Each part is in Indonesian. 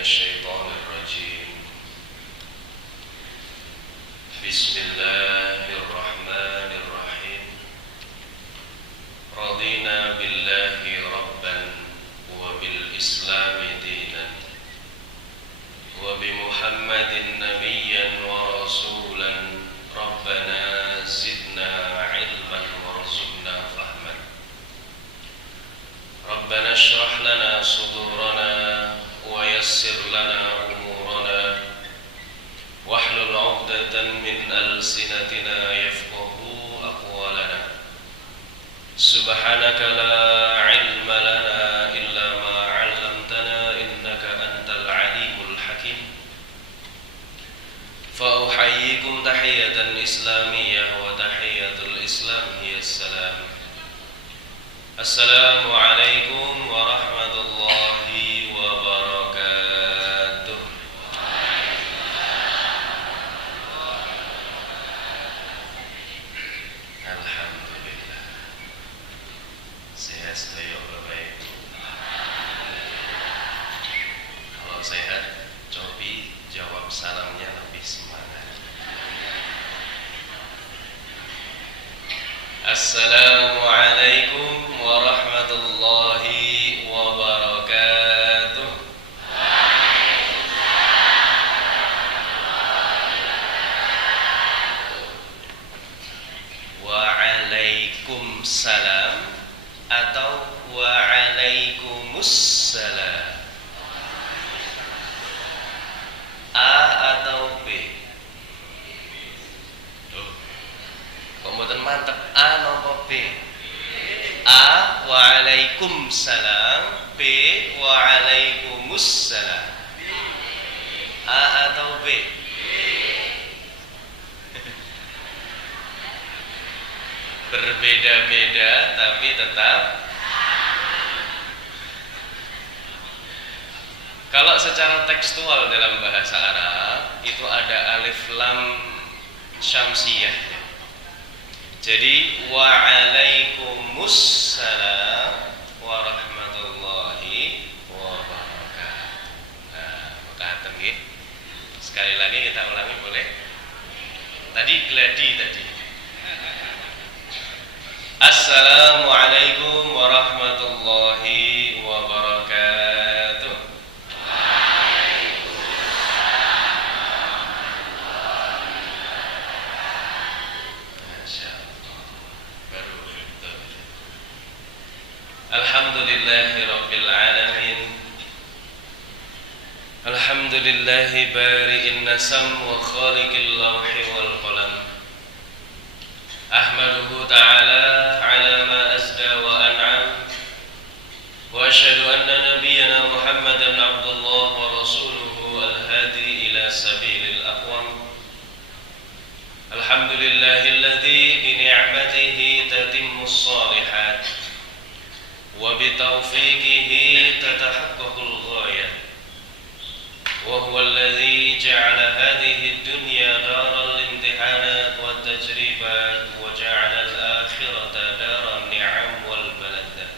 الشيطان الرجيم بسم الله الرحمن الرحيم رضينا بالله ربا وبالإسلام دينا وبمحمد نبيا ورسولا ربنا زدنا علما وارزقنا فهما ربنا اشرح لنا صدورنا ويسر لنا أمورنا واحلل عقدة من ألسنتنا يفقه أقوالنا سبحانك لا علم لنا إلا ما علمتنا إنك أنت العليم الحكيم فأحييكم تحية إسلامية وتحية الإسلام هي السلام السلام عليكم ورحمة الله وbarakatuh. Alhamdulillah. Sehat sedaya Bapak Ibu. Kalau sehat, cobi jawab salamnya lebih semangat. Assalamualaikum warahmatullahi wabarakatuh. Waalaikumsalam atau waalaikumsalam. A atau B? Kok mboten mantep A napa B? A waalaikumsalam, B waalaikumsalam. A atau B? Berbeda-beda tapi tetap. Kalau secara tekstual dalam bahasa Arab itu ada alif lam syamsiyah. Jadi waalaikumsalam warahmatullahi wabarakatuh. Nah, mekaten nggih. Sekali lagi kita ulangi boleh? Tadi gladi tadi. Assalamualaikum warahmatullahi wabarakatuh. Alhamdulillahi Rabbil Alamin. Alhamdulillahi bari'in nasam wa khaliqil lawhi wal qalam. Ahmaduhu ta'ala ala ma azda wa an'am. Wa ashhadu anna nabiyyana Muhammadan abdullah wa rasuluhu al-hadi ila sabilil aqwam. Alhamdulillahilladzi bi ni'matihi tatimmus shalihat wa bi taufiqihi tatahaqqaqul ghayah wa huwa alladzi ja'ala hadhihi ad-dunya daral imtihanat wat tajribat wa ja'ala al-akhirata daran ni'am wal maladdah.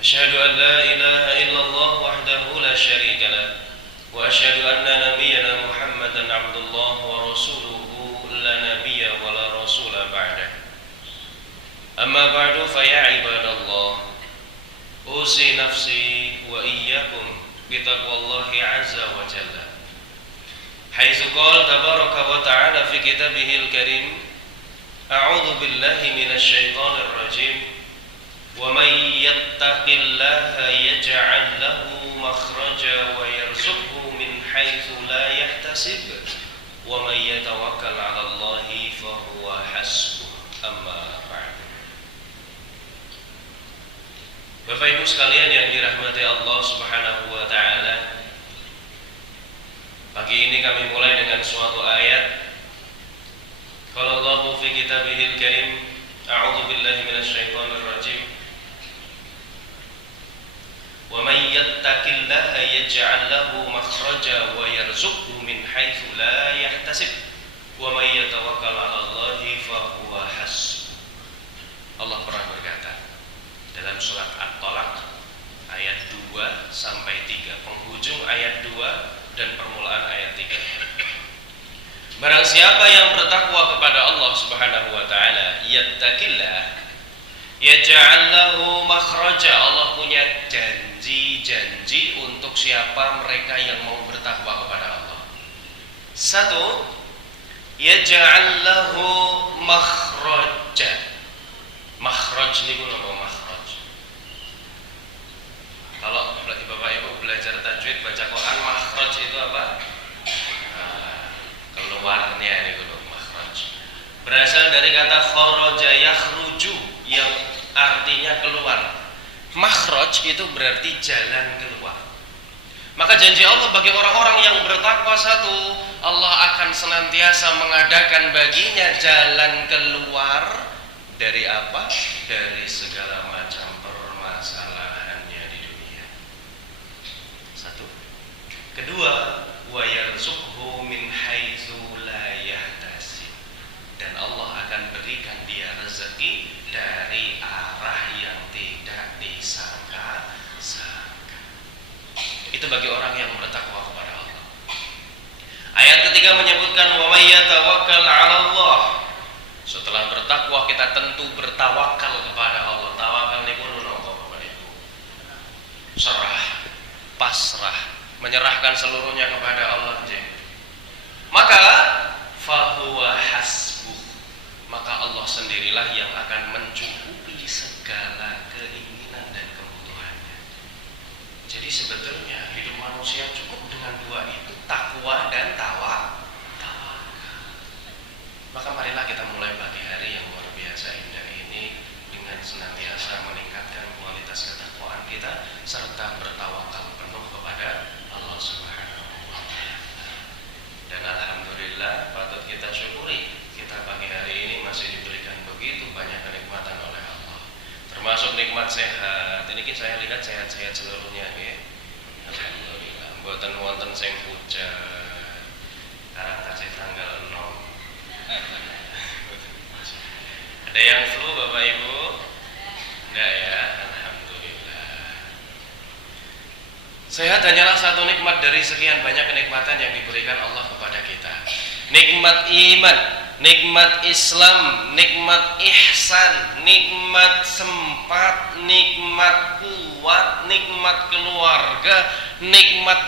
Asyhadu an la ilaha illallah wahdahu la syarika lah wa asyhadu anna nabiyyana Muhammadan abdullah wa rasuluhu la nabiyya wa la rasula ba'dah. Amma ba'du fa ya ibadallah, usi nafsi wa iyyakum bitaqwallahi azza wa jalla. Haitsu qala tabaraka wa ta'ala fi kitabihil karim, a'udzu billahi minasy syaithanir rajim. Wa may yattaqillaha yaj'al lahu makhraja wa yarzuqhu min haitsu la yahtasib. Wa may yatawakkal 'ala Allahi fa huwa hasbuh. Amma ba'du. Bapak Ibu sekalian yang dirahmati Allah Subhanahu wa taala, pagi ini kami mulai dengan suatu ayat. Qala Allahu fi kitabihil karim, a'udzu billahi minasy syaithanir rajim. Wa may yattaqillaha yaj'al lahu makhraja wa yarzuqhu min haitsu la yahtasib. Wa may yatawakkal 'ala Allahi fa huwa hasbuh. Allah pernah berkata dalam surat At-Talaq ayat 2 sampai 3, penghujung ayat 2 dan permulaan ayat 3. Barang siapa yang bertakwa kepada Allah Subhanahu wa taala, yattaqillah, yaj'al lahu makhraja. Allah punya janji-janji untuk siapa mereka yang mau bertakwa kepada Allah. Satu, yaj'al lahu makhraja. Makhraj niku napa makhraj? Kalau Bapak Ibu belajar tajwid baca Quran, makhraj itu apa? Keluarnya niku lho, makhraj. Berasal dari kata kharaja yakhruju yang artinya keluar. Makhraj itu berarti jalan keluar. Maka janji Allah bagi orang-orang yang bertakwa, satu, Allah akan senantiasa mengadakan baginya jalan keluar dari apa? Dari segala macam permasalahannya di dunia. Satu. Kedua, wa yarzuqhu min haitsu la yahtasib. Dan Allah akan berikan dia rezeki dari arah yang tidak disangka-sangka. Itu bagi orang yang bertakwa kepada Allah. Ayat ketiga menyebutkan wa may yatawakkal 'ala Allah. Setelah bertakwa kita tentu bertawakal kepada Allah. Tawakal niku napa Bapak Ibu? Serah, pasrah, menyerahkan seluruhnya kepada Allah. Maka fahuwa hasbuh. Maka Allah sendirilah yang akan mencukupi segala keinginan dan kebutuhannya. Jadi sebetulnya hidup manusia cukup dengan dua itu, takwa dan tawakal. Maka marilah kita mulai pagi hari yang luar biasa indah ini dengan senantiasa meningkatkan kualitas ketakwaan kita serta bertawakal penuh kepada Allah Subhanahu wa taala. Dan alhamdulillah patut kita syukuri, kita pagi hari ini masih diberikan begitu banyak kenikmatan oleh Allah. Termasuk nikmat sehat. Ini saya lihat sehat-sehat seluruhnya nggih. Alhamdulillah. Mboten wonten sing pucat. Karang tasih tanggal 6. Ada yang flu Bapak Ibu? Enggak ya, alhamdulillah. Sehat hanyalah satu nikmat dari sekian banyak kenikmatan yang diberikan Allah kepada kita. Nikmat iman, nikmat Islam, nikmat ihsan, nikmat sempat, nikmat kuat, nikmat keluarga, nikmat,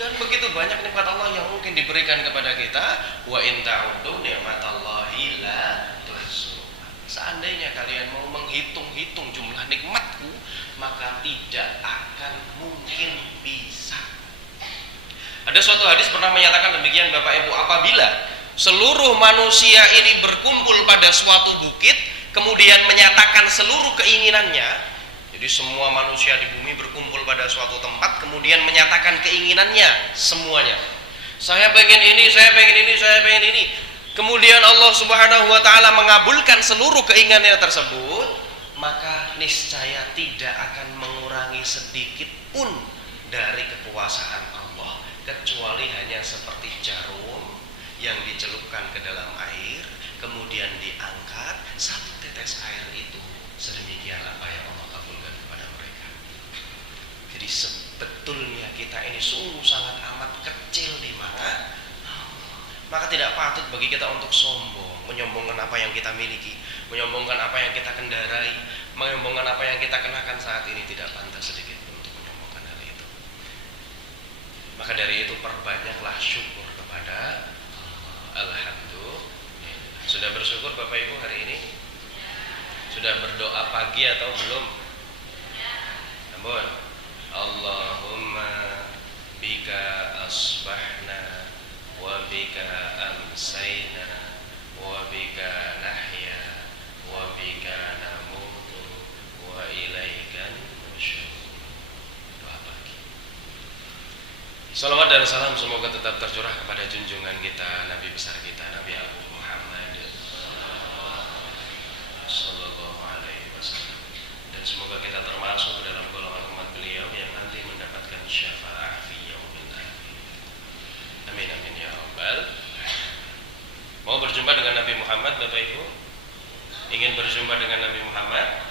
dan begitu banyak nikmat Allah yang mungkin diberikan kepada kita. Wa in ta'uddu ni'matallahi la tuhsuha. Seandainya kalian mau menghitung-hitung jumlah nikmatku, maka tidak akan mungkin bisa. Ada suatu hadis pernah menyatakan demikian Bapak Ibu, apabila seluruh manusia ini berkumpul pada suatu bukit, kemudian menyatakan seluruh keinginannya, jadi semua manusia di bumi berkumpul pada suatu tempat, kemudian menyatakan keinginannya semuanya. Saya pengen ini, saya pengen ini, saya pengen ini. Kemudian Allah Subhanahu wa taala mengabulkan seluruh keinginannya tersebut, maka niscaya tidak akan mengurangi sedikit pun dari kekuasaan Allah, kecuali hanya seperti jarum yang dicelupkan ke dalam air, kemudian diangkat, satu tetes air itu sedemikian apa yang Allah kabulkan kepada mereka. Jadi sebetulnya kita ini sungguh sangat amat kecil di mata. Maka tidak patut bagi kita untuk sombong, menyombongkan apa yang kita miliki, menyombongkan apa yang kita kendarai, menyombongkan apa yang kita kenakan saat ini. Tidak pantas sedikit untuk menyombongkan hal itu. Maka dari itu perbanyaklah syukur kepada Allah. Alhamdulillah. Sudah bersyukur Bapak Ibu hari ini? Sudah berdoa pagi atau belum? Ampun. Allahumma bika asbahna wa bika amsayna wa bika nahya wa bika namutu wa ilaikan nusyur. Doa pagi. Salawat dan salam semoga tetap tercurah kepada junjungan kita, Nabi besar kita, Nabi Abu Muhammad sallallahu alaihi wasallam. Dan semoga kita termasuk dalam golongan umat beliau yang nanti mendapatkan syafaat fi yaumil akhir. Amin amin ya rabbal. Mau berjumpa dengan Nabi Muhammad Bapak Ibu? Ingin berjumpa dengan Nabi Muhammad?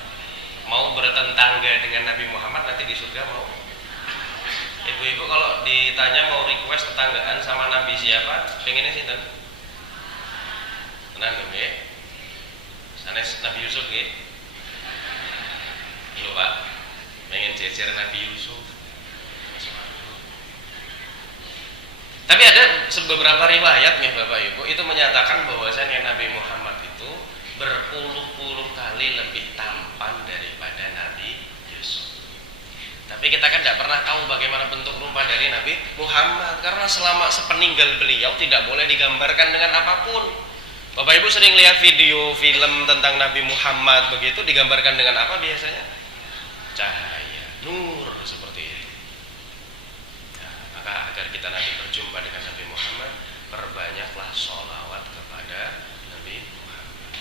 Mau bertetangga dengan Nabi Muhammad nanti di surga? Ibu kalau ditanya mau request tetanggaan sama Nabi siapa, pengennya sih tenang nggih. Sanes Nabi Yusuf nggih. Iya Pak, pengen jejer Nabi Yusuf. Tapi ada beberapa riwayat nih Bapak Ibu itu menyatakan bahwasanya Nabi Muhammad itu berpuluh-puluh kali lebih tampan daripada Nabi Yusuf. Tapi kita kan tidak pernah tahu bagaimana bentuk rupa dari Nabi Muhammad karena selama sepeninggal beliau tidak boleh digambarkan dengan apapun. Bapak Ibu sering lihat video film tentang Nabi Muhammad begitu digambarkan dengan apa biasanya? Cahaya, nur seperti itu. Nah, maka agar kita nanti berjumpa dengan Nabi Muhammad, perbanyaklah sholawat kepada Nabi Muhammad.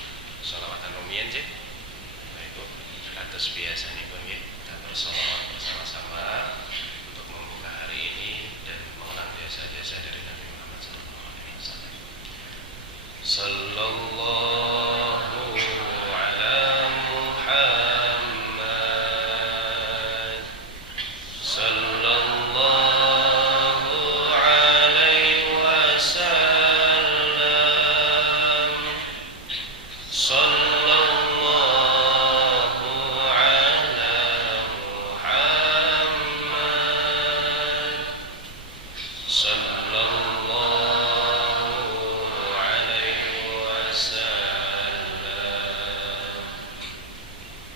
Sholawatan lumian sih. Bapak Ibu, atas biasa nih Bang, kita bersolawat bersama-sama untuk membuka hari ini dan mengenang jasa-jasa dari Nabi Muhammad SAW. Sallallahu ala Muhammad sallallahu alaihi wasallam sallallahu ala Muhammad sallallahu alaihi wasallam sallallahu ala Muhammad sallallahu alaihi wasallam sallallahu ala Muhammad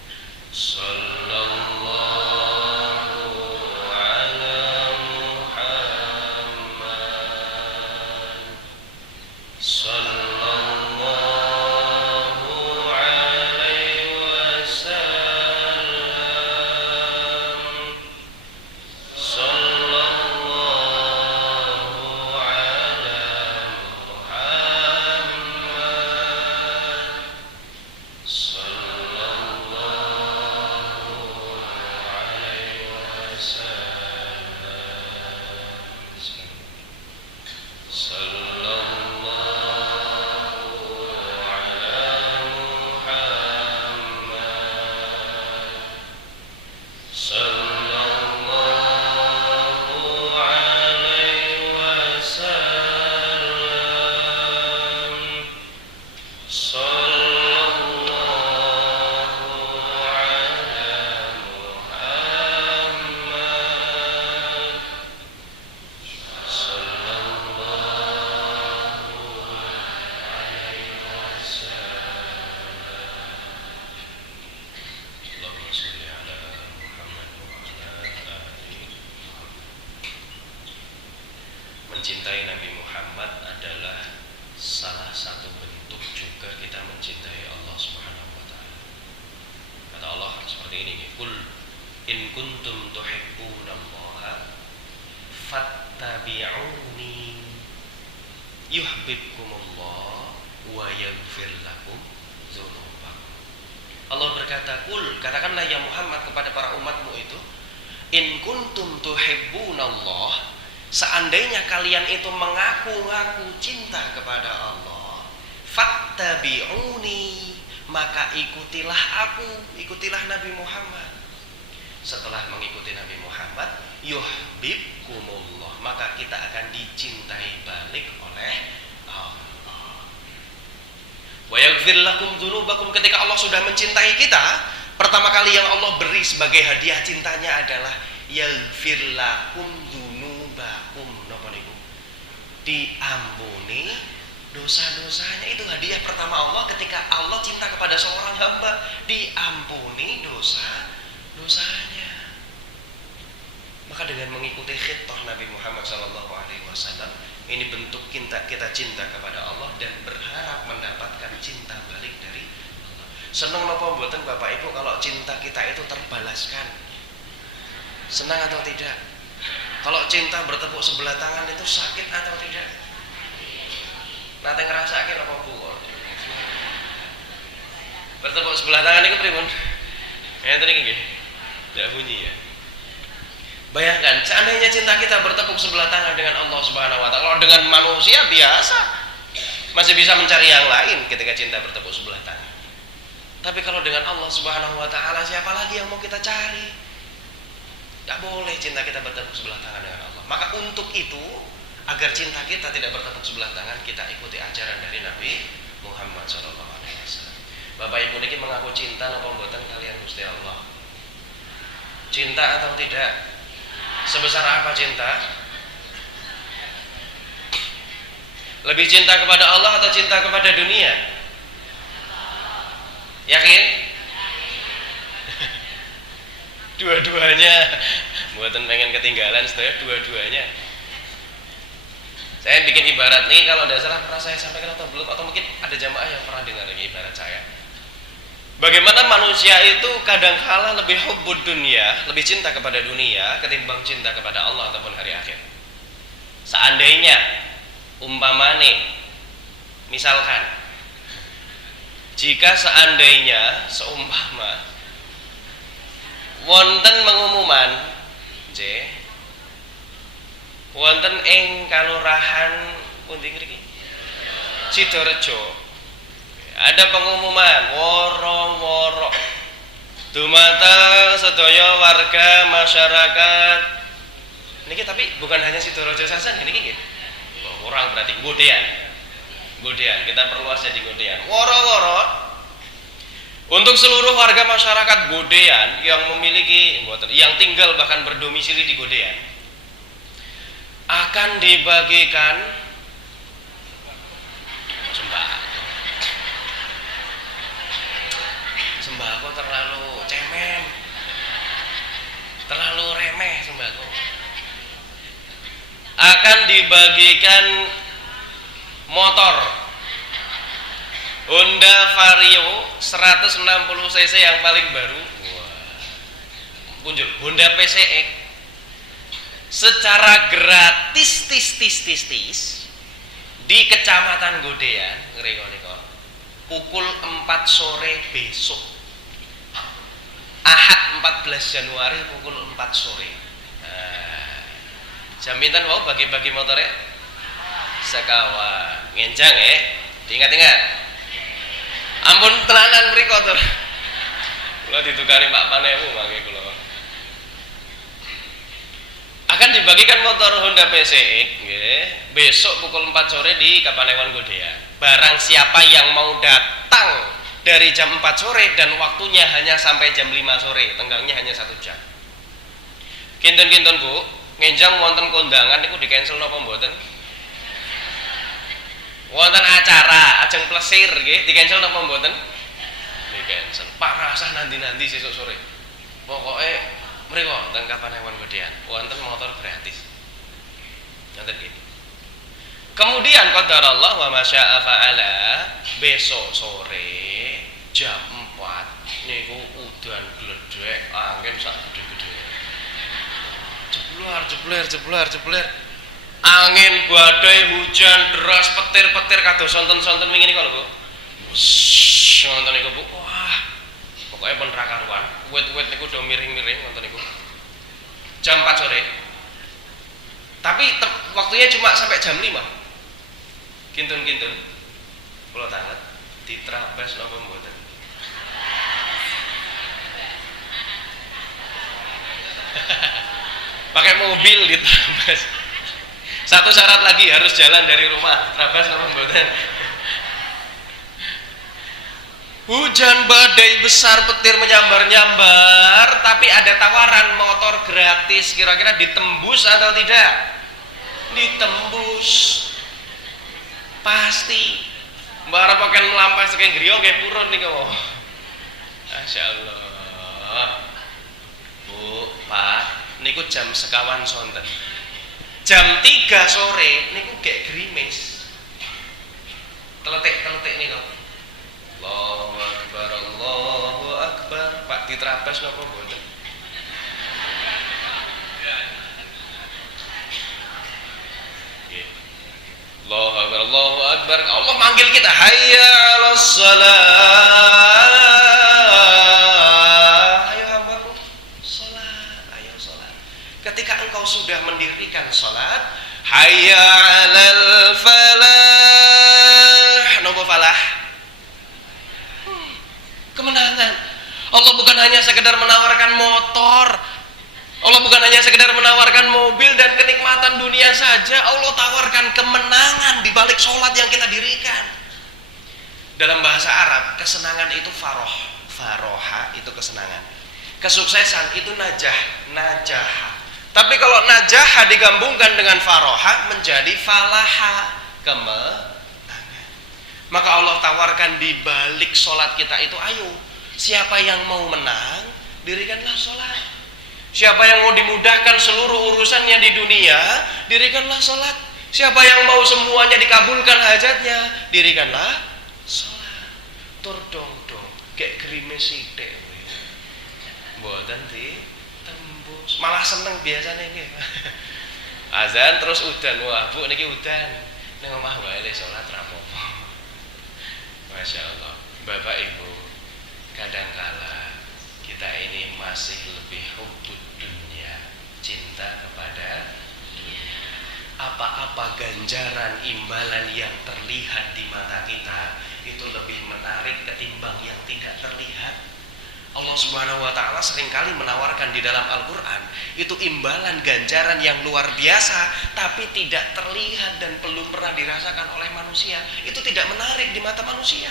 sallallahu alaihi wasallam sallallahu ala Muhammad sallallahu alaihi wasallam sallallahu ala Muhammad sallallahu alaihi wasallam. Allahumma shalli ala Muhammad wa ala ali Muhammad. Mencintai Nabi Muhammad adalah salah satu bentuk juga kita mencintai Allah Subhanahu wa taala. Kata Allah seperti ini, "Qul in kuntum tuhibbunallaha fattabi'uni yuhibbukumullah wa yaghfir lakum dzunubakum." Allah berkata, "Qul," katakanlah ya Muhammad kepada para umatmu itu, "in kuntum tuhibbunallah," seandainya kalian itu mengaku-ngaku cinta kepada Allah, fattabi'uni, maka ikutilah aku, ikutilah Nabi Muhammad. Setelah mengikuti Nabi Muhammad, yuhibbukumullah, maka kita akan dicintai balik oleh Allah. Wa yaghfir lakum dzunubakum, ketika Allah sudah mencintai kita, pertama kali yang Allah beri sebagai hadiah cintanya adalah yaghfir lakum dzunubakum, napa niku? Diampuni dosa-dosanya. Itu hadiah pertama Allah ketika Allah cinta kepada seorang hamba, diampuni dosa-dosanya. Maka dengan mengikuti khitbah Nabi Muhammad SAW, ini bentuk kita cinta kepada Allah dan berharap mendapatkan cinta balik dari Allah. Senang napa mboten Bapak Ibu kalau cinta kita itu terbalaskan? Senang atau tidak? Kalau cinta bertepuk sebelah tangan itu sakit atau tidak? Nate ngerasakin apa Bu? Bertepuk sebelah tangan itu pripun? Ngeten iki nggih. Tidak bunyi ya. Bayangkan seandainya cinta kita bertepuk sebelah tangan dengan Allah Subhanahu wa taala. Kalau dengan manusia biasa masih bisa mencari yang lain ketika cinta bertepuk sebelah tangan. Tapi kalau dengan Allah Subhanahu wa taala, siapa lagi yang mau kita cari? Tidak boleh cinta kita bertepuk sebelah tangan dengan Allah untuk itu, agar cinta kita tidak bertepuk sebelah tangan, kita ikuti ajaran dari Nabi Muhammad SAW. Bapak Ibu niki mengaku cinta napa mboten kalian Gusti Allah? Cinta atau tidak? Sebesar apa cinta? Lebih cinta kepada Allah atau cinta kepada dunia? Yakin? Dua-duanya. Mboten pengen ketinggalan sedaya, dua-duanya. Saya bikin ibarat nih, kalau tidak salah pernah saya sampaikan atau belum, atau mungkin ada jamaah yang pernah dengar lagi ibarat saya. Bagaimana manusia itu kadangkala lebih hubbud dunia, lebih cinta kepada dunia ketimbang cinta kepada Allah ataupun hari akhir. Seandainya umpamane, misalkan jika seandainya seumpama wonten pengumuman wonten ing kalurahan pundi ngriki Sidorejo, ada pengumuman woro-woro dumateng sedaya warga masyarakat niki, tapi bukan hanya Sidorejo saja niki nggih. Kurang berarti Godean. Kita perluas jadi Godean. Woro-woro untuk seluruh warga masyarakat Godean yang memiliki yang tinggal bahkan berdomisili di Godean akan dibagikan sembako terlalu cemen, terlalu remeh sembako. Akan dibagikan motor Honda Vario 160 cc yang paling baru. Punjul Honda PCX secara gratis di Kecamatan Godean ngriko pukul 4 sore besok, Ahad 14 Januari pukul 4 sore. Jam pinten wau bagi-bagi motornya? Sekawan. Ngenjang ya. Diingat-ingat. Ampun tenanan mriko to. Kula ditukari Pak Panewu mangke kula. Akan dibagikan motor Honda PCX nggih, besok pukul 4 sore di Kapanewon Godean. Barang siapa yang mau datang dari jam 4 sore dan waktunya hanya sampai jam 5 sore, tenggangnya hanya 1 jam. Kinten-kinten Bu, ngenjang wonten kondangan niku di-cancel napa mboten? Wonten acara ajeng plesir nggih, di-cancel napa mboten? Di-cancel. Pak rasah nanti-nanti sesuk sore. Pokoke mriko teng Kapanewon Godean, wonten motor gratis. Ngoten nggih. Kemudian qadarallah wa masya'a fa'ala, besok sore jam 4 niku udan gledhek, angin sak gede-gede. Jeblar. Angin badai, hujan deras, petir-petir kados sonten-sonten wingi niku lho, Bu. Wonten niku, Bu. Wah. Pokoke pun ra karuan. Wit-wit niku do miring-miring wonten niku. Jam 4 sore. Tapi waktunya cuma sampai jam 5. Kinten-kinten. Kula tanget ditrabas napa mboten? Pakai mobil ditrabas. Satu syarat lagi, harus jalan dari rumah. Terabas napa mboten? Hujan badai besar, petir menyambar-nyambar, tapi ada tawaran motor gratis. Kira-kira ditembus atau tidak? Ditembus. Pasti. Mbak arep pakai melampai saking griya nggih purun niku. Masyaallah. Bu, Pak, niku jam sekawan sonten. Jam 3 sore niku gek grimis. Teletik-teletik niku. Allahu Akbar, Allahu Akbar. Pak ditrabas napa mboten? Allahu Akbar, Allahu Akbar. Allah manggil kita, hayya 'alas shalah. Ayo hambaku, salat, ayo salat. Ketika engkau sudah mendirikan salat, hayya 'alal falah. Nopo falah? Kemenangan. Allah bukan hanya sekedar menawarkan motor. Allah bukan hanya sekedar menawarkan mobil dan kenikmatan dunia hanya saja Allah tawarkan kemenangan di balik sholat yang kita dirikan. Dalam bahasa Arab, kesenangan itu faroha itu kesenangan. Kesuksesan itu najah. Tapi kalau najah digabungkan dengan faroha menjadi falaha, kemenangan. Maka Allah tawarkan di balik sholat kita itu, ayo, siapa yang mau menang, dirikanlah sholat. Siapa yang mau dimudahkan seluruh urusannya di dunia, dirikanlah sholat. Siapa yang mau semuanya dikabulkan hajatnya, dirikanlah sholat. Tur dong, kayak gerimis sithik. Mboten ditembus. Malah seneng biasanya nggih. Azan terus udan, wah Bu niki udan. Ning omah wae sholat ra apa-apa. Masya Allah, Bapak Ibu, kadangkala kita ini masih lebih hubbud dunia, cinta kepada dunia. Apa-apa ganjaran imbalan yang terlihat di mata kita itu lebih menarik ketimbang yang tidak terlihat. Allah Subhanahu wa Ta'ala seringkali menawarkan di dalam Al-Quran itu imbalan ganjaran yang luar biasa, tapi tidak terlihat dan belum pernah dirasakan oleh manusia. Itu tidak menarik di mata manusia.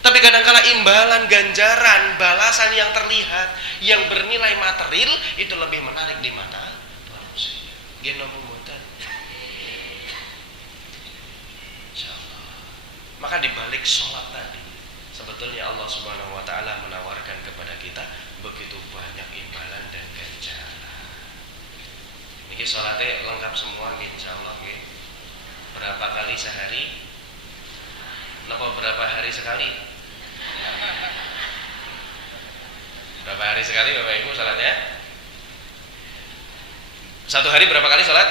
Tapi kadangkala imbalan ganjaran balasan yang terlihat yang bernilai material itu lebih menarik di mata manusia. Genapa mboten? Insyaallah. Maka di balik sholat tadi sebetulnya Allah Subhanahu wa Ta'ala menawarkan kepada kita begitu banyak imbalan dan ganjaran. Ini sholatnya lengkap semua, insyaallah. Berapa kali sehari? Napa berapa hari sekali? Berapa hari sekali Bapak Ibu sholatnya? Satu hari berapa kali sholat?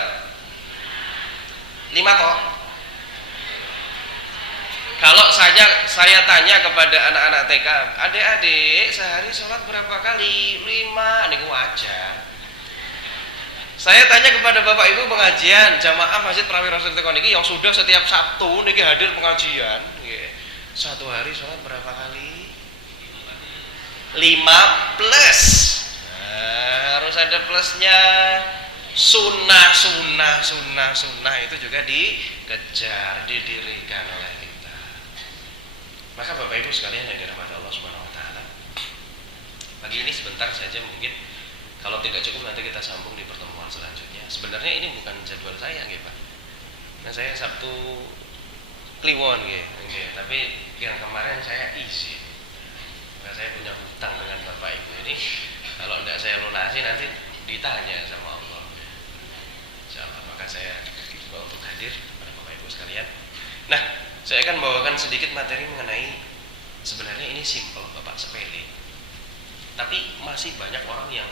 5 kok. Kalau saya tanya kepada anak-anak TK, adik-adik sehari sholat berapa kali? 5, niku wajar. Saya tanya kepada Bapak Ibu pengajian jamaah Masjid Prawira Sutikon niki yang sudah setiap Sabtu niki hadir pengajian, satu hari sholat berapa kali? 5 plus. Nah, harus ada plusnya. Sunnah itu juga dikejar, didirikan oleh kita. Maka Bapak Ibu sekalian yang dirahmati Allah Subhanahu wa Ta'ala, pagi ini sebentar saja mungkin, kalau tidak cukup nanti kita sambung di pertemuan selanjutnya. Sebenarnya ini bukan jadwal saya nggih Pak. Nah, saya Sabtu Kliwon nggih, tapi yang kemarin saya izin. Karena saya punya hutang dengan Bapak Ibu ini, kalau tidak saya lunasi nanti ditanya sama Allah. Insyaallah, maka saya dibawa untuk hadir kepada Bapak Ibu sekalian. Nah, saya akan bawakan sedikit materi mengenai, sebenarnya ini simple Bapak, sepele. Tapi masih banyak orang yang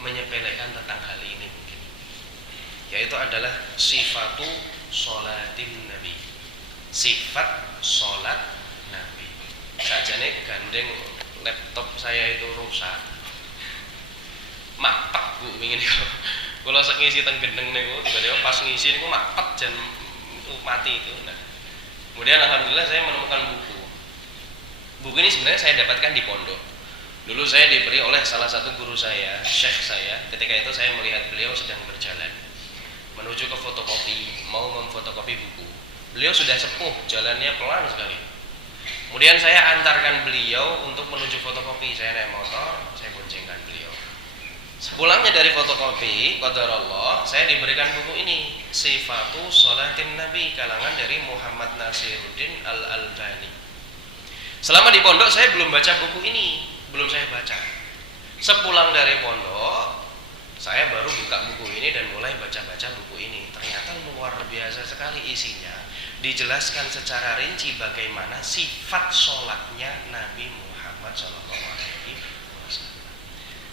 menyepelekan tentang hal ini mungkin. Yaitu adalah sifatu sholatin Nabi. Sifat sholat Nabi. Sajane gandeng laptop saya itu rusak. Mapet Bu ingin kalau ngisi teng gendeng niku tiba-tiba pas ngisi niku mapet jan itu mati itu. Nah, kemudian alhamdulillah saya menemukan buku. Buku ini sebenarnya saya dapatkan di pondok. Dulu saya diberi oleh salah satu guru saya, syekh saya. Ketika itu saya melihat beliau sedang berjalan menuju ke fotokopi, mau memfotokopi buku. Beliau sudah sepuh, jalannya pelan sekali. Kemudian saya antarkan beliau untuk menuju fotokopi. Saya naik motor, saya boncengkan beliau. Sepulangnya dari fotokopi, qadarullah, saya diberikan buku ini, Sifatu Sholatin Nabi, kalangan dari Muhammad Nasiruddin Al-Albani. Selama di pondok saya belum baca buku ini, belum saya baca. Sepulang dari pondok, saya baru buka buku ini dan mulai baca-baca buku ini. Ternyata luar biasa sekali isinya. Dijelaskan secara rinci bagaimana sifat sholatnya Nabi Muhammad SAW.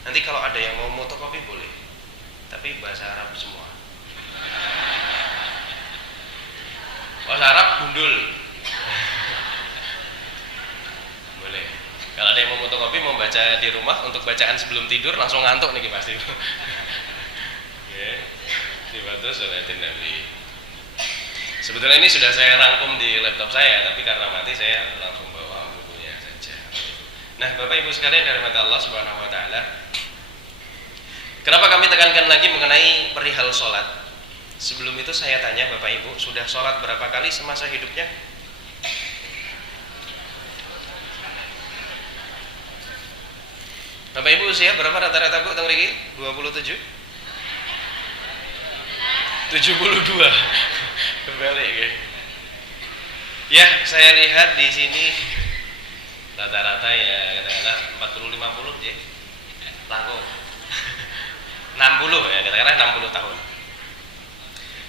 Nanti kalau ada yang mau fotokopi boleh, tapi bahasa Arab semua. Bahasa Arab gundul. Boleh. Kalau ada yang mau fotokopi, mau baca di rumah untuk bacaan sebelum tidur langsung ngantuk nih pasti. Oke. Sifatu sholatin Nabi. Sebetulnya ini sudah saya rangkum di laptop saya, tapi karena mati saya langsung bawa bukunya saja. Nah, Bapak Ibu sekalian dari mata Allah Subhanahu wa Ta'ala, kenapa kami tekankan lagi mengenai perihal sholat? Sebelum itu saya tanya Bapak Ibu, sudah sholat berapa kali semasa hidupnya? Bapak Ibu usia berapa rata-rata Bu? Tang Riki? 27? 72. Kembali ya. Ya, saya lihat di sini rata-rata ya katakanlah 40-50 ya. Tanggung. 60 ya, katakanlah 60 tahun.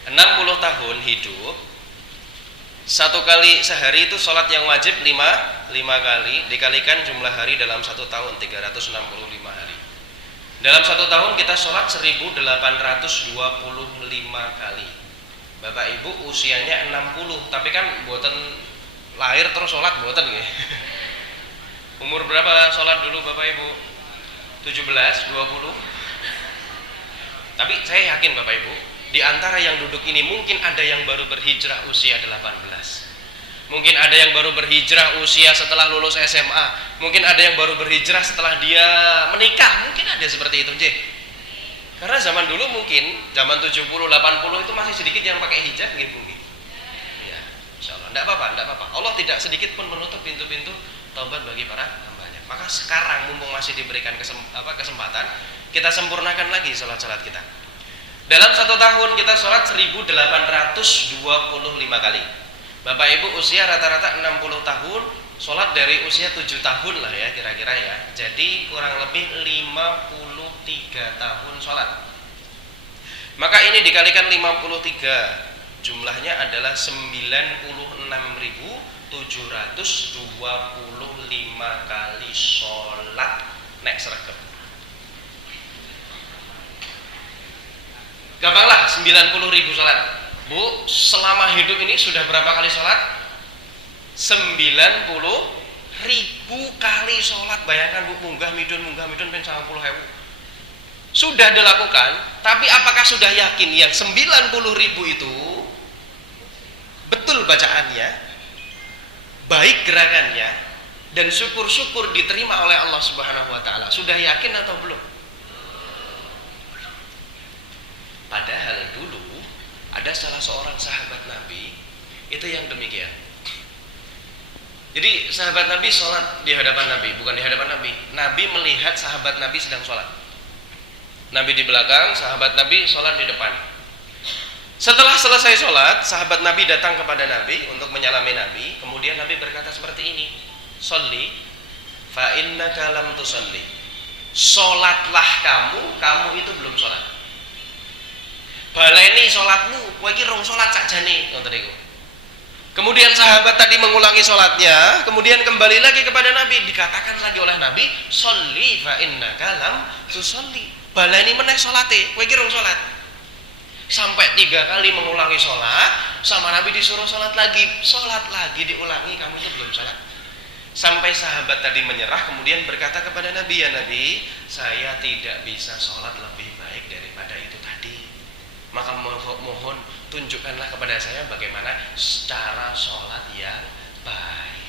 60 tahun hidup, satu kali sehari itu sholat yang wajib 5 kali, dikalikan jumlah hari dalam satu tahun 365 hari. Dalam satu tahun kita sholat 1825 kali. Bapak Ibu usianya 60, tapi kan buatan lahir terus sholat buatan ya. Umur berapa sholat dulu Bapak Ibu? 17, 20. Tapi saya yakin Bapak Ibu, di antara yang duduk ini mungkin ada yang baru berhijrah usia 18. Mungkin ada yang baru berhijrah usia setelah lulus SMA. Mungkin ada yang baru berhijrah setelah dia menikah. Mungkin ada seperti itu, J. Karena zaman dulu mungkin, zaman 70, 80 itu masih sedikit yang pakai hijab gitu mungkin. Ya, insyaallah. Enggak apa-apa. Allah tidak sedikit pun menutup pintu-pintu taubat bagi para hambanya. Maka sekarang mumpung masih diberikan kesempatan, kita sempurnakan lagi salat-salat kita. Dalam satu tahun kita sholat 1825 kali. Bapak Ibu usia rata-rata 60 tahun, sholat dari usia 7 tahun lah ya kira-kira ya. Jadi kurang lebih 53 tahun sholat. Maka ini dikalikan 53, jumlahnya adalah 96.725 kali sholat nek sregep. Gampanglah 90.000 sholat. Bu, selama hidup ini sudah berapa kali sholat? 90.000 kali sholat. Bayangkan Bu, munggah midun pen 90.000. Sudah dilakukan, tapi apakah sudah yakin yang 90.000 itu betul bacaannya, baik gerakannya, dan syukur-syukur diterima oleh Allah Subhanahu wa taala? Sudah yakin atau belum? Padahal dulu ada salah seorang sahabat Nabi itu yang demikian. Jadi sahabat Nabi sholat di hadapan Nabi, bukan di hadapan Nabi. Nabi melihat sahabat Nabi sedang sholat. Nabi di belakang, sahabat Nabi sholat di depan. Setelah selesai sholat, sahabat Nabi datang kepada Nabi untuk menyalami Nabi. Kemudian Nabi berkata seperti ini, "Sholli fa innaka lam tusalli." Sholatlah kamu itu belum sholat. Baleni sholatmu, kowe iki rong sholat sakjane, ngoten niku. Kemudian sahabat tadi mengulangi sholatnya, kemudian kembali lagi kepada Nabi, dikatakan lagi oleh Nabi, "Sholli fa innaka lam tusalli." Baleni meneh sholate, kowe iki rong sholat. Sampai 3 kali mengulangi sholat, sama Nabi disuruh sholat lagi diulangi, kamu itu belum sholat. Sampai sahabat tadi menyerah, kemudian berkata kepada Nabi, "Ya Nabi, saya tidak bisa sholat lebih baik daripada itu tadi. Maka mohon tunjukkanlah kepada saya bagaimana cara sholat yang baik."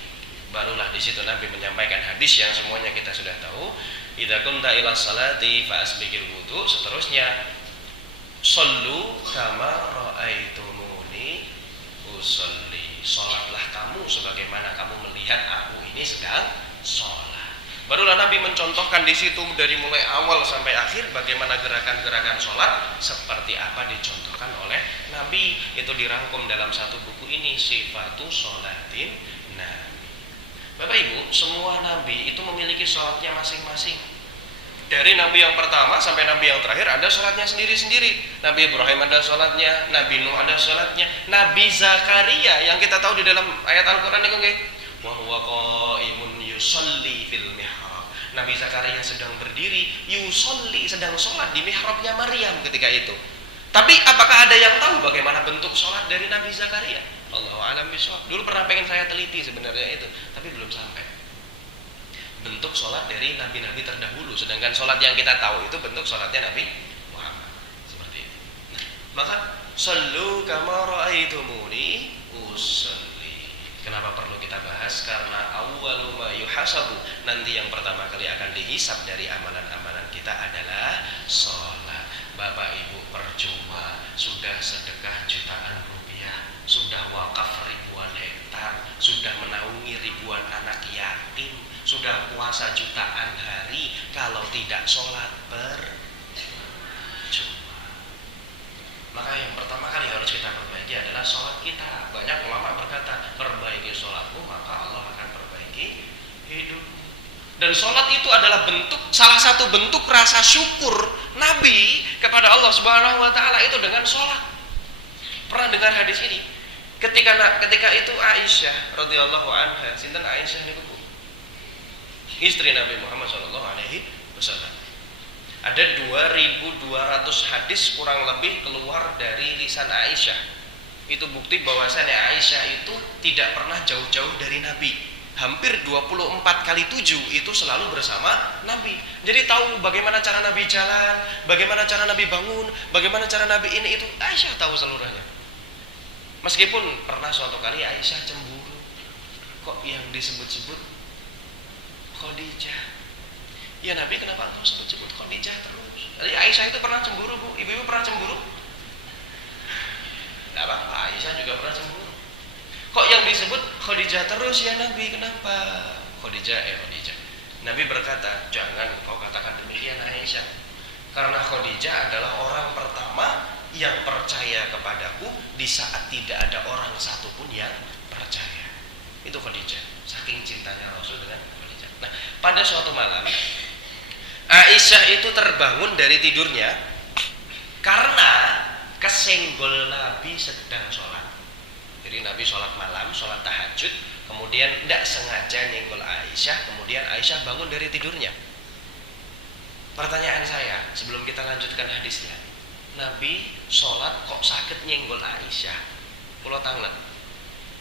Barulah di situ Nabi menyampaikan hadis yang semuanya kita sudah tahu. Idza kunta ila salati fa asbiqil wudu, seterusnya shollu kama ra'aitumuni usolli. Sholatlah kamu sebagaimana kamu melihat aku ini sedang sholat. Barulah Nabi mencontohkan di situ dari mulai awal sampai akhir bagaimana gerakan-gerakan sholat seperti apa dicontohkan oleh Nabi. Itu dirangkum dalam satu buku ini, Sifatu Sholatin Nabi. Bapak Ibu, semua Nabi itu memiliki sholatnya masing-masing. Dari Nabi yang pertama sampai Nabi yang terakhir ada sholatnya sendiri-sendiri. Nabi Ibrahim ada sholatnya, Nabi Nuh ada sholatnya, Nabi Zakaria yang kita tahu di dalam ayat Al-Quran itu nggih, wa huwa qaimun yusolli fil mihrab. Nabi Zakaria sedang berdiri, yusolli, sedang sholat di mihrabnya Maryam ketika itu. Tapi apakah ada yang tahu bagaimana bentuk sholat dari Nabi Zakaria? Allahu a'lam bishawab. Dulu pernah pengen saya teliti sebenarnya itu, tapi belum sampai. Bentuk sholat dari nabi-nabi terdahulu, sedangkan sholat yang kita tahu itu bentuk sholatnya Nabi Muhammad seperti itu. Nah, maka shollu kama ra'aitumuni usolli. Kenapa perlu kita bahas? Karena awwalu ma yuhasabu, nanti yang pertama kali akan dihisab dari amalan-amalan kita adalah sholat. Bapak Ibu percuma, sudah sedekah jutaan rupiah, sudah wakaf ribuan hektar, sudah menaungi ribuan anak yatim, sudah puasa jutaan hari, kalau tidak sholat percuma. Maka yang pertama kali harus kita perbaiki adalah sholat kita. Banyak ulama berkata, perbaiki sholatmu maka Allah akan perbaiki hidupmu. Dan sholat itu adalah salah satu bentuk rasa syukur Nabi kepada Allah Subhanahu wa Ta'ala itu dengan sholat. Pernah dengar hadis ini? Ketika itu Aisyah radhiyallahu anha, sinten Aisyah niku Bu? Istri Nabi Muhammad sallallahu alaihi wasallam. Ada 2.200 hadis kurang lebih keluar dari lisan Aisyah. Itu bukti bahwasanya Aisyah itu tidak pernah jauh-jauh dari Nabi. Hampir 24 kali 7 itu selalu bersama Nabi. Jadi tahu bagaimana cara Nabi jalan, bagaimana cara Nabi bangun, bagaimana cara Nabi ini itu, Aisyah tahu seluruhnya. Meskipun pernah suatu kali Aisyah cemburu, kok yang disebut-sebut Khadijah. Ya Nabi, kenapa engkau sebut-sebut Khadijah terus? Jadi Aisyah itu pernah cemburu Bu. Ibu-ibu pernah cemburu? Tidak apa-apa, Aisyah juga pernah cemburu. Kok yang disebut Khadijah terus ya Nabi, kenapa? Khadijah. Nabi berkata, jangan kau katakan demikian Aisyah, karena Khadijah adalah orang pertama yang percaya kepadaku di saat tidak ada orang satupun yang percaya. Itu Khadijah, saking cintanya Rasul dengan Khadijah. Nah, pada suatu malam Aisyah itu terbangun dari tidurnya karena kesenggol Nabi sedang sholat. Jadi Nabi sholat malam, sholat tahajud, kemudian tidak sengaja nyenggol Aisyah, kemudian Aisyah bangun dari tidurnya. Pertanyaan saya sebelum kita lanjutkan hadisnya, Nabi sholat kok sakit nyenggol Aisyah? Pulau tangan,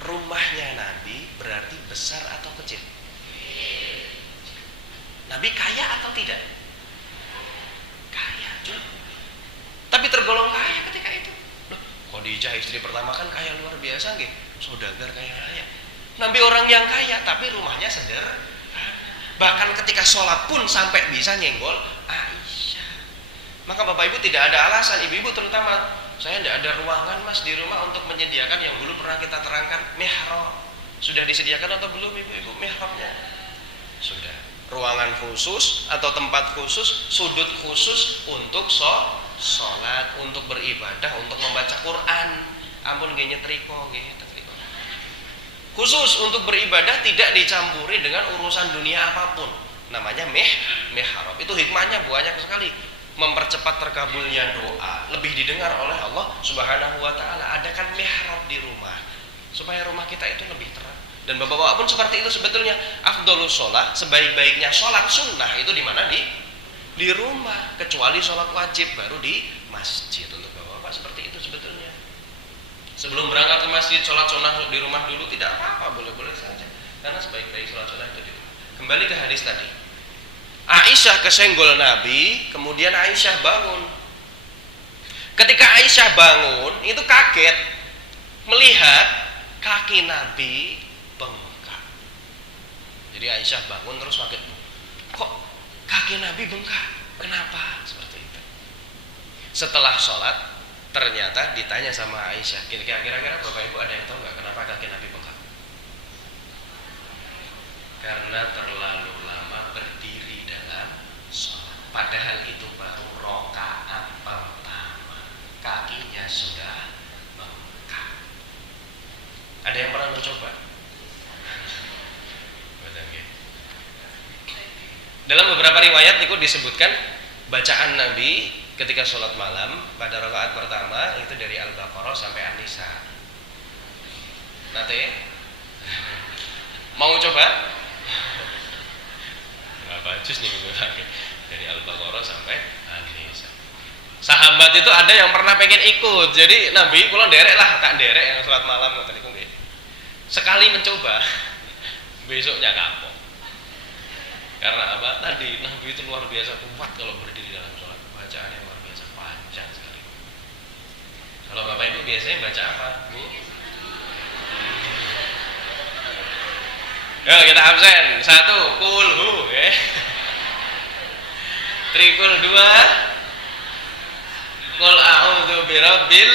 rumahnya Nabi berarti besar atau kecil? Nabi kaya atau tidak? Kaya juga. Tapi tergolong kaya ketika itu. Khadijah istri pertama kan kaya luar biasa nggih, saudagar kaya raya. Nabi orang yang kaya tapi rumahnya sederhana. Bahkan ketika sholat pun sampai bisa nyenggol Aisyah. Maka Bapak Ibu tidak ada alasan, ibu-ibu terutama, saya tidak ada ruangan Mas di rumah untuk menyediakan yang dulu pernah kita terangkan mihrab. Sudah disediakan atau belum ibu-ibu mihrabnya? Sudah. Ruangan khusus atau tempat khusus, sudut khusus untuk sholat, untuk beribadah, untuk membaca Quran. Ampun nggih nyetrika nggih, nyetrika. Khusus untuk beribadah, tidak dicampuri dengan urusan dunia apapun. Namanya mihrab. Itu hikmahnya banyak sekali. Mempercepat terkabulnya doa, lebih didengar oleh Allah Subhanahu wa Ta'ala. Adakan mihrab di rumah supaya rumah kita itu lebih terang. Dan bapak-bapak pun seperti itu sebetulnya. Afdhalus sholat, sebaik-baiknya sholat sunnah itu di mana? Di rumah. Kecuali sholat wajib baru di masjid. Untuk bapak-bapak seperti itu sebetulnya. Sebelum berangkat ke masjid, sholat sunnah di rumah dulu tidak apa-apa, boleh-boleh saja. Karena sebaik-baik sholat sunnah itu di rumah. Kembali ke hadis tadi. Aisyah kesenggol Nabi, kemudian Aisyah bangun. Ketika Aisyah bangun, itu kaget melihat kaki Nabi bengkak. Jadi Aisyah bangun terus kaget, kok kaki Nabi bengkak? Kenapa? Seperti itu. Setelah sholat, ternyata ditanya sama Aisyah, kira-kira Bapak Ibu ada yang tahu nggak kenapa kaki Nabi bengkak? Karena terlalu lama berdiri dalam sholat. Padahal itu baru rakaat pertama, kakinya sudah bengkak. Ada yang pernah mencoba? Dalam beberapa riwayat itu disebutkan bacaan Nabi ketika sholat malam pada rakaat pertama itu dari Al-Baqarah sampai An-Nisa. Nanti mau coba? Nggak bagus nih dari Al-Baqarah sampai An-Nisa. Sahabat itu ada yang pernah pengen ikut, jadi Nabi kalau derek lah, tak derek yang sholat malam ngoten niku nggih. Sekali mencoba, besoknya kapok. Karena apa? Tadi Nabi itu luar biasa kuat kalau berdiri dalam sholat. Bacaannya luar biasa panjang sekali. Kalau Bapak Ibu biasanya baca apa, Bu? Ya kita absen. 1 kulhu, Trikul 2 Qul a'udzu birabbil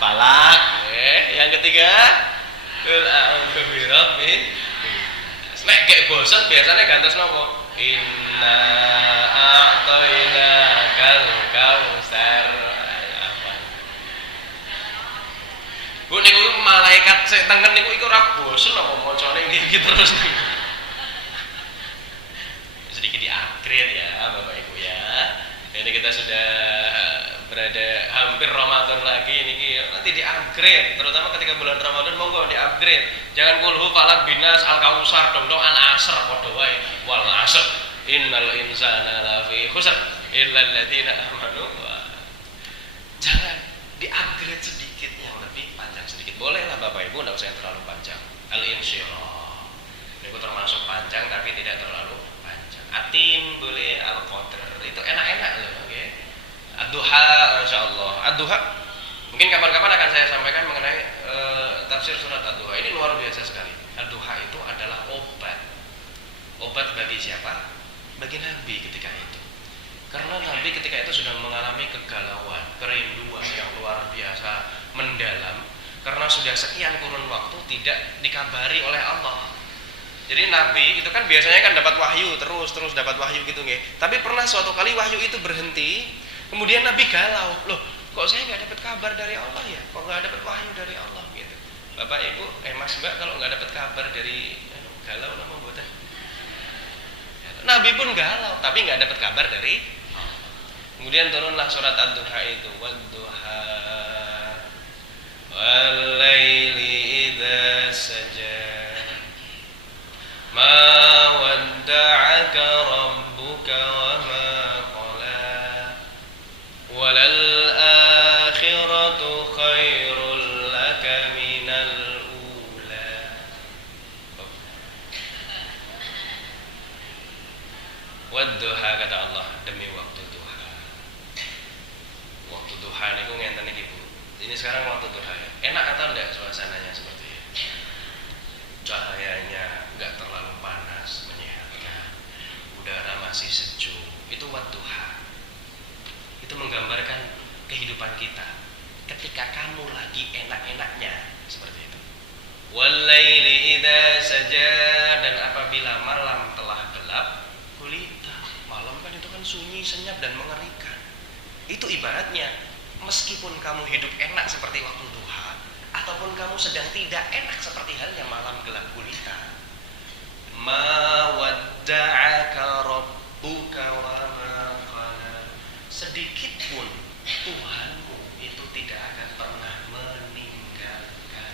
falaq. Yang ketiga, qul a'udzu birabbin. Nek gek bosan biasanya gantos napa? Inna a'tainakal kautsar. Bu niku malaikat sik tengen niku iku ora bosen apa macane iki terus. Sedikit di-upgrade ya Bapak Ibu ya. Ini kita sudah berada hampir Ramadan lagi ini nanti di-upgrade, terutama ketika bulan Ramadan monggo di-upgrade. Jangan kulhu falak binas al-kausar dong an-asr padha wae. Wal asr innal insana lafi khusr illa alladziina amanu. Jangan di-upgrade sedikit yang lebih panjang sedikit. Boleh lah Bapak Ibu, enggak usah yang terlalu panjang. Al-insyirah. Ini termasuk panjang tapi tidak terlalu panjang. Atin boleh, al-qadr. Itu enak-enak loh, oke. Ad-duha insyaallah. Ad-duha mungkin kapan-kapan akan saya sampaikan mengenai tafsir surat Ad-duha. Ini luar biasa sekali. Ad-duha itu adalah obat. Obat bagi siapa? Bagi Nabi ketika itu. Karena Nabi ketika itu sudah mengalami kegalauan, kerinduan yang luar biasa, mendalam. Karena sudah sekian kurun waktu tidak dikabari oleh Allah. Jadi Nabi itu kan biasanya kan dapat wahyu terus dapat wahyu gitu nggih. Tapi pernah suatu kali wahyu itu berhenti, kemudian Nabi galau. Loh, kok saya nggak dapat kabar dari Allah ya? Kok nggak dapat wahyu dari Allah gitu. Bapak Ibu, Mas Mbak kalau nggak dapat kabar dari galau nama mboten. Nabi pun galau, tapi nggak dapat kabar dari Allah. Kemudian turunlah surat Ad-duha itu, wad-duha wal-laili idza saja. Ma wadda'aka rabbuka wa ma qala walal akhiratu khairul laka minal ula. Wadduha kata Allah, demi waktu duha. Waktu duha niku ngenten iki Bu. Ini sekarang waktu duha ya. Enak atau enggak suasananya seperti ini? Cahayanya enggak terlalu panas, menyehatkan, udara masih sejuk. Itu wadduha. Itu menggambarkan kehidupan kita ketika kamu lagi enak-enaknya, seperti itu. Wal-laili idza saja, dan apabila malam telah gelap gulita. Malam kan itu kan sunyi, senyap dan mengerikan. Itu ibaratnya meskipun kamu hidup enak seperti waktu duha, ataupun kamu sedang tidak enak seperti halnya malam gelap gulita, ma wadda'aka rabbuka wa ma qala, sedikit pun Tuhanmu itu tidak akan pernah meninggalkan.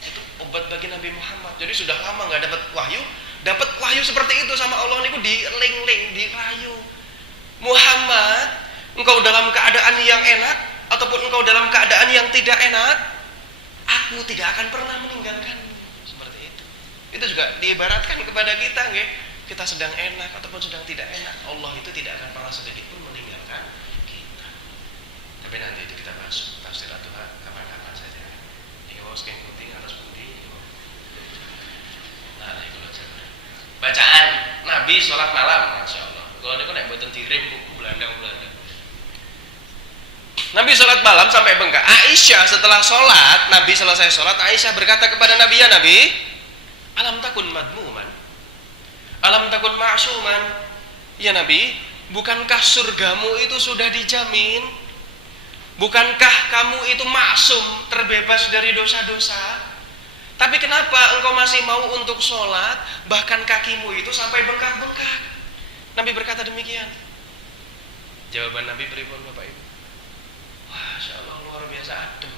Itu obat bagi Nabi Muhammad. Jadi sudah lama nggak dapat wahyu seperti itu sama Allah niku dieling-eling, dirayu. Muhammad, engkau dalam keadaan yang enak ataupun engkau dalam keadaan yang tidak enak, aku tidak akan pernah meninggalkanmu. Seperti itu. Itu juga diibaratkan kepada kita, nggih. Kita sedang enak ataupun sedang tidak enak, Allah itu tidak akan pernah sedikit pun meninggalkan kita. Tapi nanti itu kita bahas tafsir Ad-duha kapan-kapan saja. Ini wae sing penting atas pundi. Nah, itu saja. Bacaan Nabi sholat malam, masyaallah. Kalau niku nek mboten dikirim buku Belanda. Nabi sholat malam sampai bengkak. Aisyah setelah sholat, Nabi selesai sholat, Aisyah berkata kepada Nabi, ya Nabi, alam takun madmuman, alam takun ma'suman. Ya Nabi, bukankah surgamu itu sudah dijamin? Bukankah kamu itu maksum, terbebas dari dosa-dosa? Tapi kenapa engkau masih mau untuk sholat, bahkan kakimu itu sampai bengkak-bengkak? Nabi berkata demikian. Jawaban Nabi pripun Bapak Ibu? Masya Allah, luar biasa adem.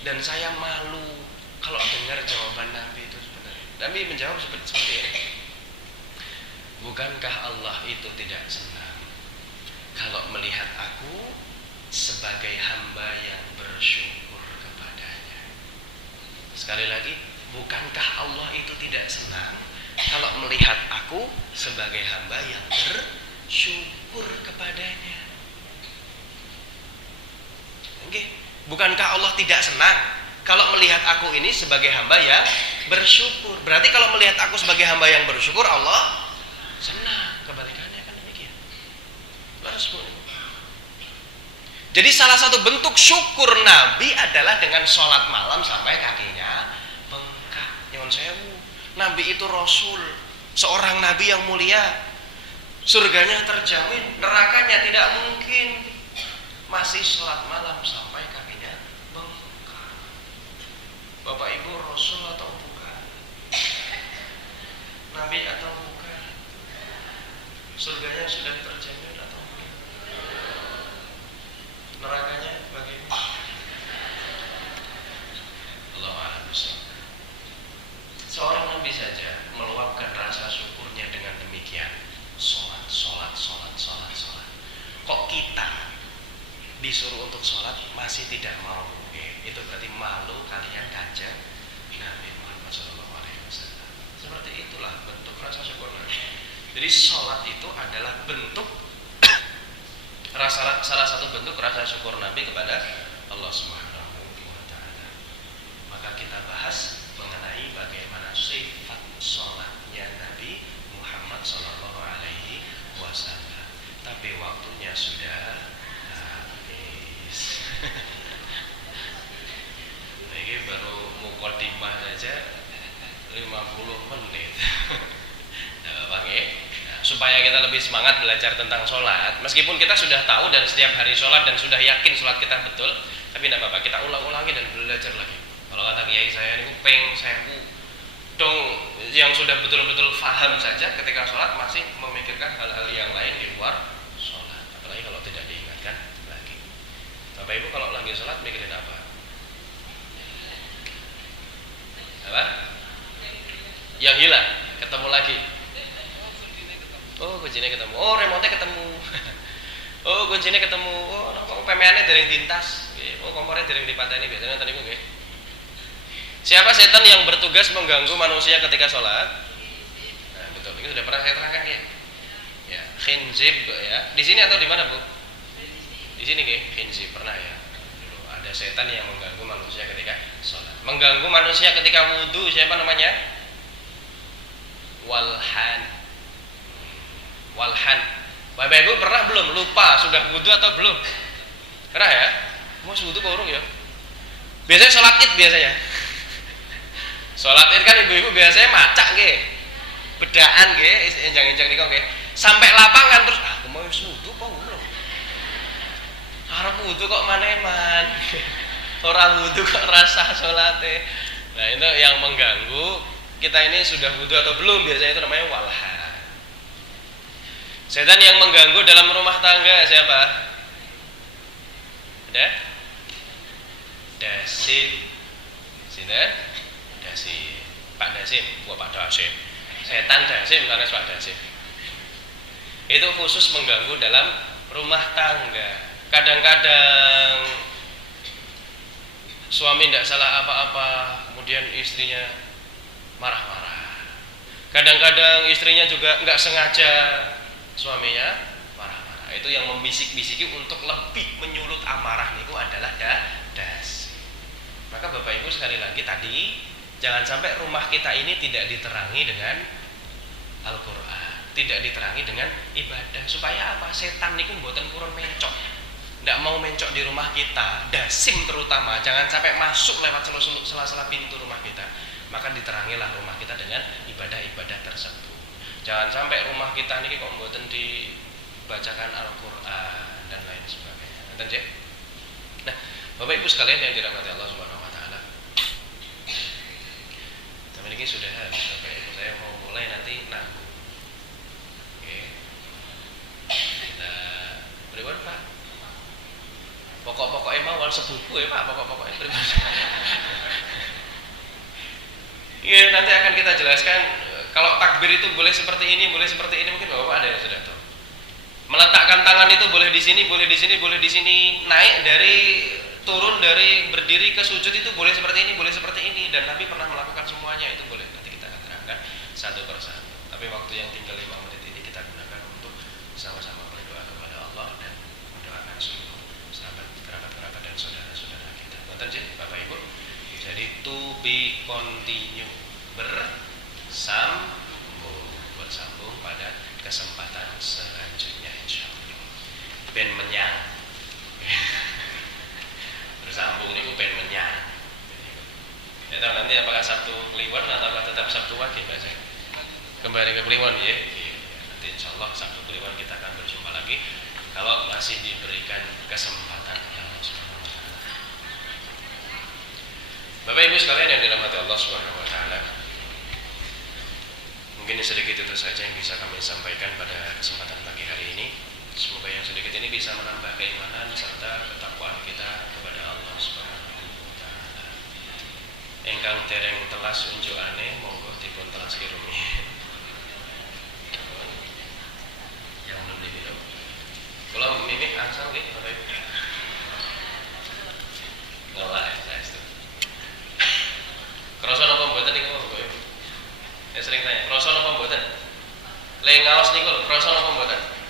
Dan saya malu kalau dengar jawaban Nabi itu sebenarnya. Nabi menjawab seperti ini. Bukankah Allah itu tidak senang kalau melihat aku sebagai hamba yang bersyukur kepadanya? Sekali lagi, bukankah Allah itu tidak senang kalau melihat aku sebagai hamba yang bersyukur kepadanya? Okay. Bukankah Allah tidak senang kalau melihat aku ini sebagai hamba yang bersyukur? Berarti kalau melihat aku sebagai hamba yang bersyukur, Allah senang. Kebalikannya kan demikian. Harus Jadi salah satu bentuk syukur Nabi adalah dengan sholat malam sampai kakinya bengkak. Nyuwun sewu, Nabi itu Rasul, seorang Nabi yang mulia. Surganya terjamin, nerakanya tidak mungkin. Masih sholat malam sampai kakinya bengkak. Bapak Ibu Rasul atau bukan? Nabi atau bukan? Surganya sudah terjamin atau bukan? Nerakanya bagaimana? Allah a'lam bishawab. Seorang Nabi saja meluapkan rasa syukurnya dengan demikian. Sholat. Kok kita disuruh untuk sholat masih tidak mau? Itu berarti malu kalian kanjeng Nabi Muhammad SAW. Seperti itulah bentuk rasa syukur Nabi. Jadi sholat itu adalah bentuk salah satu bentuk rasa syukur Nabi kepada Allah Subhanahu wa Ta'ala. Maka kita bahas mengenai bagaimana sifat sholatnya Nabi Muhammad Sallallahu Alaihi Wasallam. Tapi waktunya sudah habis. Ini baru mukadimah saja 50 menit. Bang ya? Supaya kita lebih semangat belajar tentang sholat, meskipun kita sudah tahu dan setiap hari sholat dan sudah yakin sholat kita betul, tapi tidak apa-apa, kita ulang-ulangi dan belajar lagi. Kalau kata kiai saya ini peng sewu dong, yang sudah betul-betul paham saja ketika sholat masih memikirkan hal-hal yang lain di luar sholat, apalagi kalau tidak diingatkan lagi. Bapak Ibu kalau lagi sholat mikirin apa? Apa? Yang hilang, ketemu lagi. Oh kuncinya ketemu, oh remote ketemu. Oh kuncinya ketemu, oh kok PMN-nya dereng dintas, oh kompornya dereng dipateni biasanya tadi gue. Siapa setan yang bertugas mengganggu manusia ketika sholat? Nah, betul, ini sudah pernah saya terangkan ya. Ya, khinzib ya. Di sini atau di mana Bu? Di sini ke khinzib pernah ya. Dulu ada setan yang mengganggu manusia ketika sholat. Mengganggu manusia ketika wudhu siapa namanya? Walhan. Bapak Ibu pernah belum? Lupa sudah wudhu atau belum? Pernah ya? Mau wudhu kok urung ya? Biasanya sholat id biasanya. Sholat id kan ibu-ibu biasanya macak nggih. Bedaan nggih, enjang-enjang niku nggih. Sampai lapangan terus aku mau wudhu kok urung. Arep wudhu kok maneman. Ora wudhu kok rasa sholate. Nah, itu yang mengganggu kita ini sudah wudhu atau belum, biasanya itu namanya walha. Setan yang mengganggu dalam rumah tangga siapa? Ada? Dasim. Sini? Dasim. Pak Dasim, bukan Pak Dasim. Setan Dasim karena Pak Dasim. Itu khusus mengganggu dalam rumah tangga. Kadang-kadang suami tidak salah apa-apa, kemudian istrinya marah-marah. Kadang-kadang istrinya juga nggak sengaja, suaminya marah-marah. Itu yang membisik-bisiki untuk lebih menyulut amarah niku adalah das. Maka Bapak Ibu sekali lagi tadi jangan sampai rumah kita ini tidak diterangi dengan Al-Qur'an, tidak diterangi dengan ibadah. Supaya apa? Setan niku mboten purun mencok. Tidak mau mencok di rumah kita, dasim terutama, jangan sampai masuk lewat sela-sela pintu rumah kita. Maka diterangilah rumah kita dengan ibadah-ibadah tersebut. Jangan sampai rumah kita ini kok mboten dibacakan Al-Qur'an dan lain sebagainya. Nonton cek. Nah, Bapak Ibu sekalian yang dirahmati Allah Subhanahu wa Ta'ala. Tapi ini sudah habis Bapak Ibu, saya mau mulai nanti nanggung. Oke. Kita berikan Pak. Pokok-pokoknya mawon sebuku ya Pak, pokok-pokoknya berikan. Iya, nanti akan kita jelaskan. Kalau takbir itu boleh seperti ini, boleh seperti ini, mungkin Bapak ada yang sudah tahu. Meletakkan tangan itu boleh di sini, boleh di sini, boleh di sini. Naik dari turun dari berdiri ke sujud itu boleh seperti ini, boleh seperti ini. Dan Nabi pernah melakukan semuanya, itu boleh. Nanti kita akan terangkan satu persatu. Tapi waktu yang tinggal 5 menit ini kita gunakan untuk sama-sama berdoa kepada Allah dan mendoakan seluruh sahabat, kerabat-kerabat dan saudara-saudara kita. Nonton sih Bapak Ibu. Jadi to be continue, bersambung pada kesempatan selanjutnya insyaallah. Ben menyang. Kita nanti apakah Sabtu Kliwon atau tetap Sabtu Wage Pak Ceng? Kembali ke Kliwon ya. Nanti insya Allah Sabtu Kliwon kita akan berjumpa lagi kalau masih diberikan kesempatan ya Allah Subhanahu wa taala. Bapak Ibu sekalian yang dirahmati Allah Subhanahu wa taala. Mungkin sedikit itu saja yang bisa kami sampaikan pada kesempatan pagi hari ini. Semoga yang sedikit ini bisa menambah keimanan serta ketakwaan kita kepada Allah Subhanahu wa taala. Engkang tereng telas unjuk aneh monggo dipun telas kirumi. Yang belum diminum. Kalau mimik angsal nggih Bapak Ibu. Ngolah ya itu. Krasa napa mboten niku Bapak Ibu? Saya sering tanya, krasa napa mboten? Le ngaos niku lho, krasa napa mboten?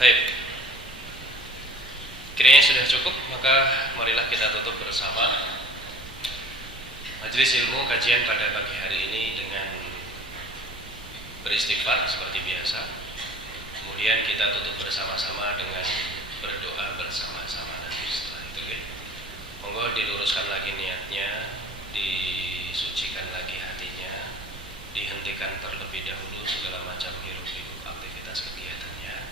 Baik. Kiranya sudah cukup, maka marilah kita tutup bersama majelis ilmu kajian pada pagi hari ini dengan beristighfar seperti biasa. Kemudian kita tutup bersama-sama dengan berdoa bersama-sama nanti setelah itu ya. Monggo diluruskan lagi niatnya, disucikan lagi hatinya, dihentikan terlebih dahulu segala macam hiruk-pikuk aktivitas kegiatannya.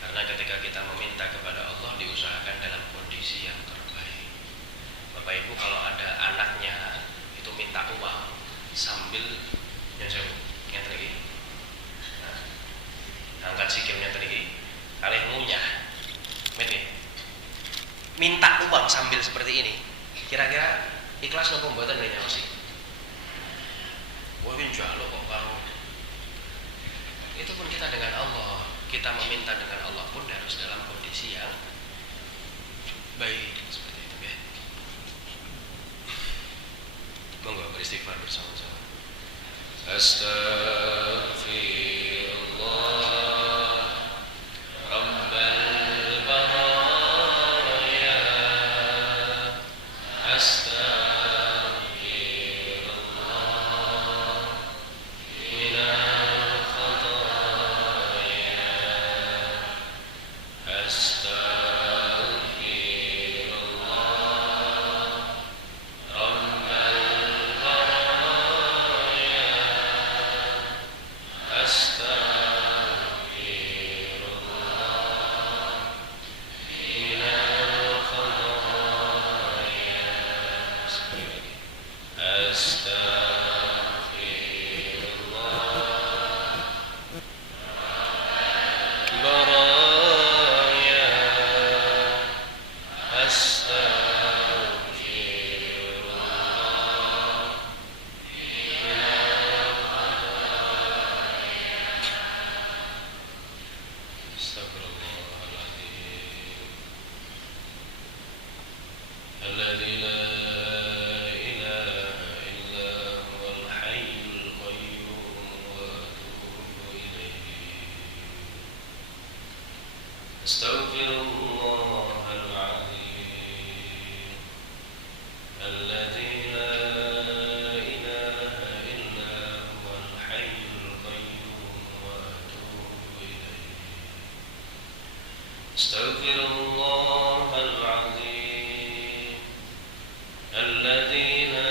Karena ketika kita meminta kepada Allah diusahakan dalam kondisi yang terbaik. Bapak Ibu kalau ada anaknya itu minta uang sambil yang tadi, angkat sikilnya tadi, kalih ngunyah, minta uang sambil seperti ini. Kira-kira ikhlas nopo mboten nanya sih? Wah insya Allah kok karo. Itu pun kita dengan Allah. Kita meminta dengan Allah pun harus dalam kondisi yang baik seperti itu ya. Monggo beristighfar bersama-sama. Astaghfirullah Rabbal baraya. Astaghfirullah minal khataya. Astaghfirullah Rabbal baraya. Astaghfirullah minal khataya. Astaghfirullah baraya. Astaghfirullah minal khataya. Astaghfirullahaladzim alladzi la ilaha illa huwal hayyul qayyum wa atubu ilaihi. Astaghfirullahal azim alladzi la ilaha illa huwal hayyul qayyum wa atubu ilaihi. Astaghfirullahal azim alladzi la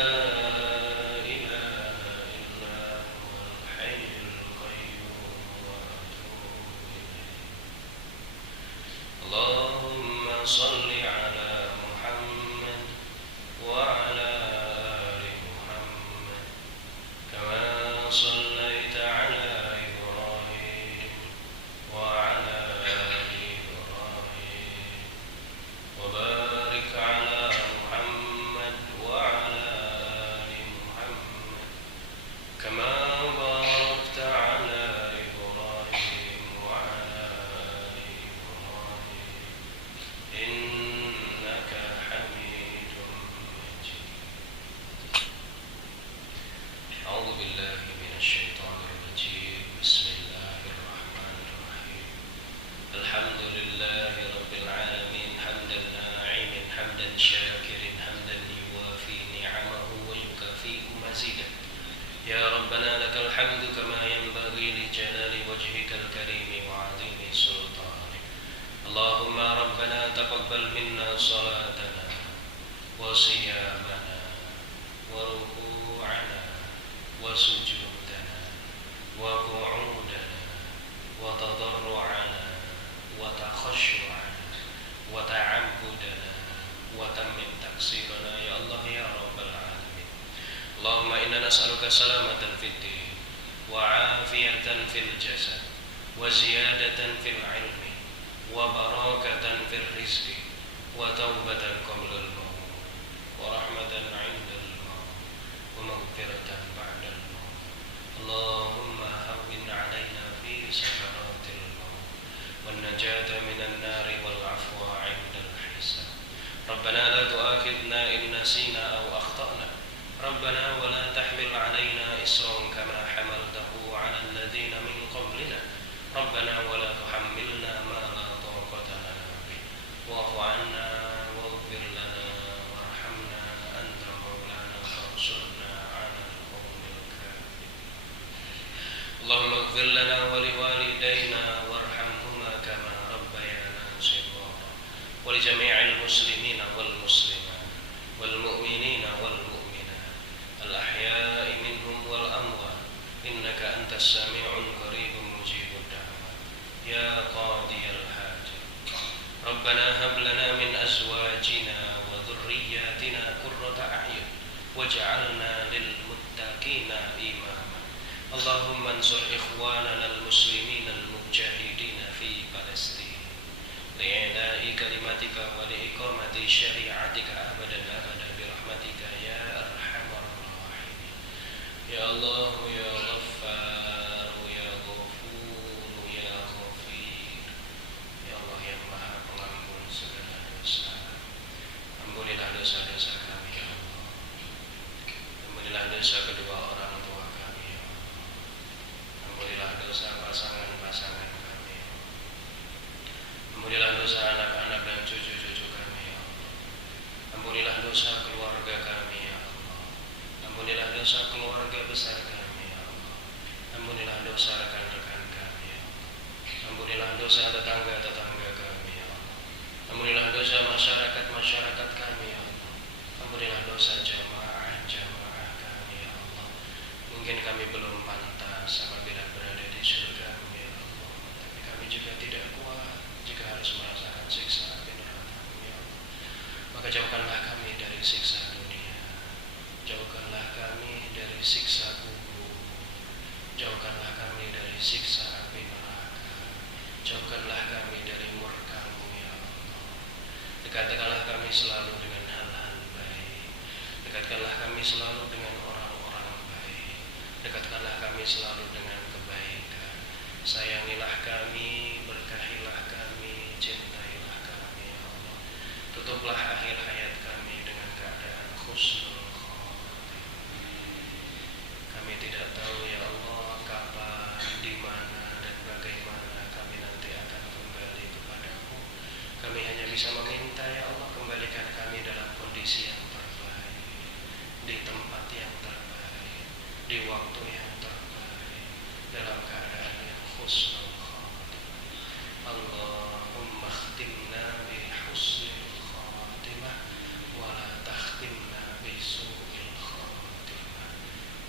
ilaha illa huwal hayyul qayyum wa atubu ilaihi. Allahumma shalli ala Muhammad wa ala ali Muhammad kama shallaita ala Ibrahim wa ala ali Ibrahim wa barik ala Muhammad wa ala ali Muhammad kama barakta ala Ibrahim wa ala ali Ibrahim taqabbal minna salatana wa siyamana wa ruku'ana wa sujudana wa qu'udana wa tadarru'ana wa takhashu'ana wa ta'abbudana wa tammim taksirana ya Allah ya Rabbal Alamin. Allahumma inna nas'aluka salamatan fid din wa 'afiyatan fil jasad wa ziyadatan fil 'ilmi wa barakatan fil rizqi wa taubatan qabla al-maut wa rahmatan 'inda al-maut wa maghfiratan ba'da al-maut. Allahumma hawwin 'alaina fi sakaratil maut wan najata minan nari wal 'afwa 'inda al-hisab. Rabbana la tu'akhidna in nasina aw akhtana. Rabbana wa la tahmil 'alaina isran kama hamaltahu 'ala alladhina min qablina. Rabbana wa la tuhammilna ma la taqata lana bih. Wa'fu 'anna waghfir lana warhamna anta maulana fansurna 'ala al-qawmil kafirin. Allahumma ighfir lana wa liwalidayna warhamhuma kama rabbayana shighara wa li jami'il muslimina wal muslimat wal mu'minina wal mu'minat al ahya'i minhum wal amwat innaka antas sami'un qaribun mujibud da'wat ya qadiyal hajat. Rabbana hab lana min azwajina wa dhurriyyatina qurrata a'yun waj'alna lil muttaqina imama. Allahumma ansur ikhwanana al muslimina al mujahidina fi Palestin li'ila'i kalimatika wa li'iqamati syari'atika abadan abada birahmatika ya arhamar rahimin. Ya Allah ya Ghaffar ya Ghafur ya Ghafir. Ya Allah yang Maha Pengampun segala dosa, ampunilah dosa-dosa kami ya Allah. Ampunilah dosa kedua orang tua kami ya Allah. Ampunilah dosa pasangan-pasangan kami ya Allah. Ampunilah dosa anak-anak dan cucu-cucu kami ya Allah. Ampunilah dosa keluarga kami ya Allah. Ampunilah dosa keluarga besar kami ya Allah. Ampunilah dosa rekan-rekan kami ya Allah. Ampunilah dosa tetangga-tetangga kami ya Allah. Ampunilah dosa masyarakat-masyarakat kami ya Allah. Ampunilah dosa jamaah-jamaah kami ya Allah. Mungkin kami belum pantas apabila berada di surga-Mu ya Allah, tapi kami juga tidak kuat jika harus merasakan siksa api neraka-Mu ya Allah. Maka jauhkanlah kami dari siksa dunia, jauhkanlah kami dari siksa kubur, jauhkanlah kami dari siksa api neraka, jauhkanlah kami dari murka-Mu ya Allah. Dekatkanlah kami selalu dengan hal-hal baik, dekatkanlah kami selalu dengan orang-orang baik, dekatkanlah kami selalu dengan kebaikan. Sayangilah kami, berkahilah kami, cintailah kami ya Allah. Tutuplah akhir hayat kami dengan keadaan husnul khatimah. Kami tidak tahu ya Allah kapan, di mana dan bagaimana kami nanti akan kembali kepadamu. Kami hanya bisa meminta ya Allah, kembalikan kami dalam kondisi yang terbaik, di tempat yang terbaik, di waktu yang terbaik, dalam keadaan yang husnul khatimah. Allahumma khtimna bi husnil khatimah wa la takhtimna bi su'il khatimah.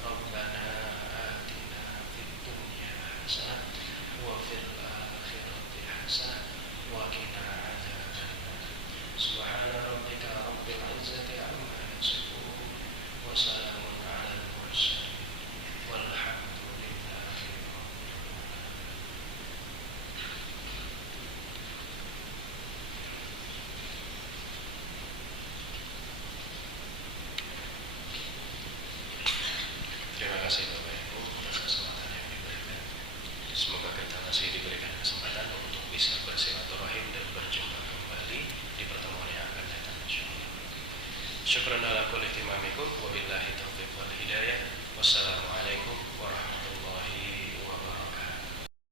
Rabbana atina fid dunya hasanah wa fil akhirati hasanah wa qina adzabannar. Subhana rabbika rabbil izzati amma yasifun wa salamun 'alal mursalin walhamdulillahi rabbil alamin. Terima kasih Bapak Ibu atas kesempatan yang diberikan. Semoga kita masih diberikan kesempatan untuk bisa bersilaturahim dan berjumpa kembali di pertemuan yang akan datang insyaallah. Syukran ala kulli ihtimamikum wa billahi